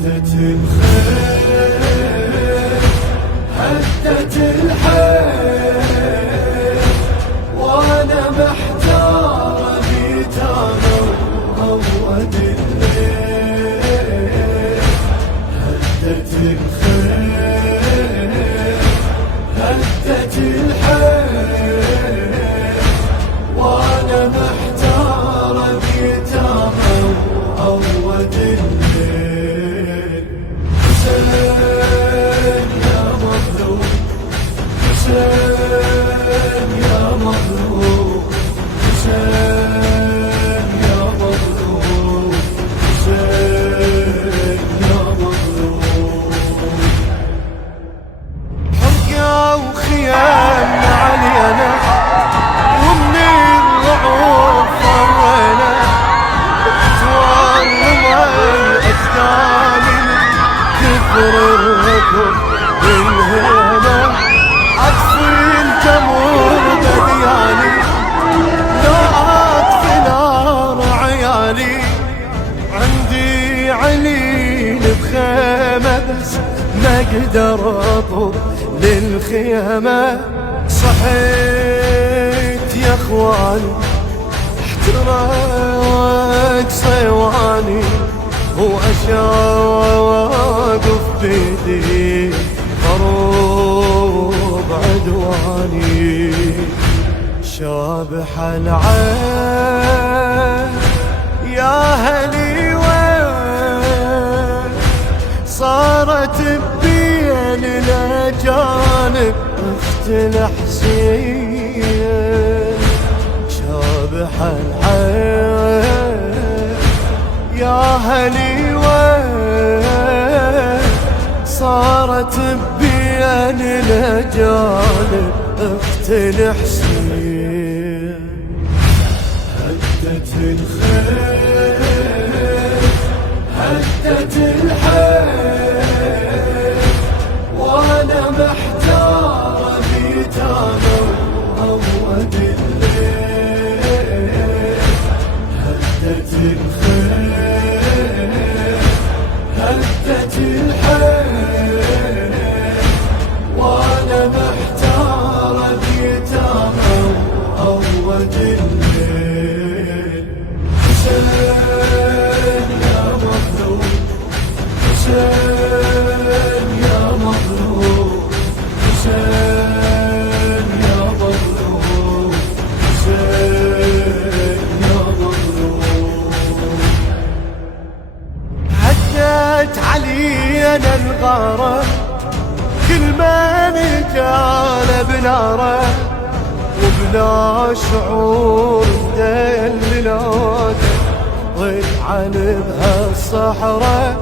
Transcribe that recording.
هدت الخيل هدت الحيل وانا محتار بيت انا وهود الليل. هدت الخيل هدت الحيل وانا محتار بيت انا وهود الليل. حسين يا مظلوم حسين يا مظلوم حسين يا مظلوم حسين يا مظلوم. حرقة وخيامنا علينا ومن الرعوب فرينا توالم الأجدال كثر الركب بالهنا عطفين تمر بديالي لا أطفي نار عيالي. عندي عليل بخيمة بس ما اقدر اطب للخيمة. صحيت يا اخواني احترقت صيواني واشاقف بيدي خروب عدواني. شابح العين يا هلي وين صارت بين الاجانب اخت الحسين. شابح العين يا هلي وين صارت بين الاجانب اخت الحسين. هدت الخيل هدت الحيل وانا محتار بيت انا وهود الليل. هدت الخيل هدت الحيل وانا محتار بيت انا وهود الليل. حسين يا مظلوم حسين يا مظلوم حسين يا مظلوم حسين يا مظلوم. هدت علينا الغارة كل ما نجال بناره وبلا شعور دللوته ضيع عن بهالصحراء